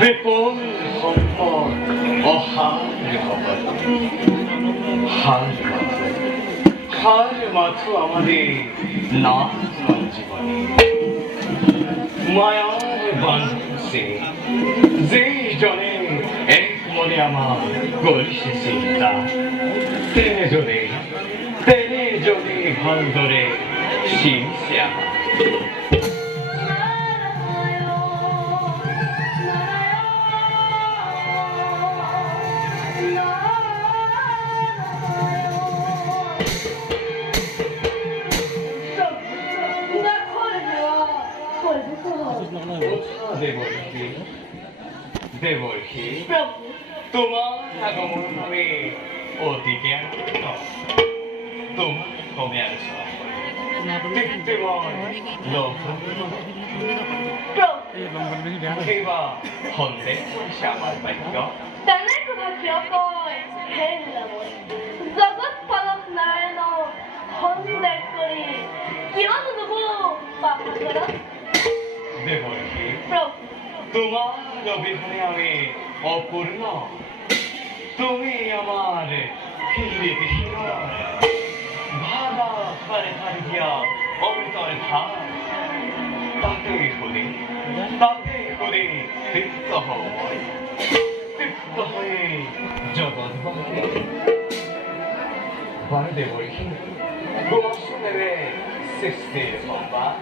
বিপুল সম্পদ অহার হবে হার মাথু আমাদের নাচ জীবনে মায়ার বান্ধে যে জনে এক মনে আমার করিছে চিন্তা তেনে যদি ভাল ধরে শিংছে আমার দেবর্ষী তোমার আগমন হবে অতীতে তোমার কমে আস হন্দে আমার বাক্য জগৎ পালক নারায়ণ সন্দেহ কৰি কিয়নো দেবর্ষী তোমার অবিধানে আমি অপূর্ণ তুমি আমার ভাবা পারে দিয়া অমৃতর ভাব তাকে হলে তৃপ্ত হয়ে জগৎ বারে দেবর্ষী গোষ্ঠ দেবে সৃষ্টির সম্বাদ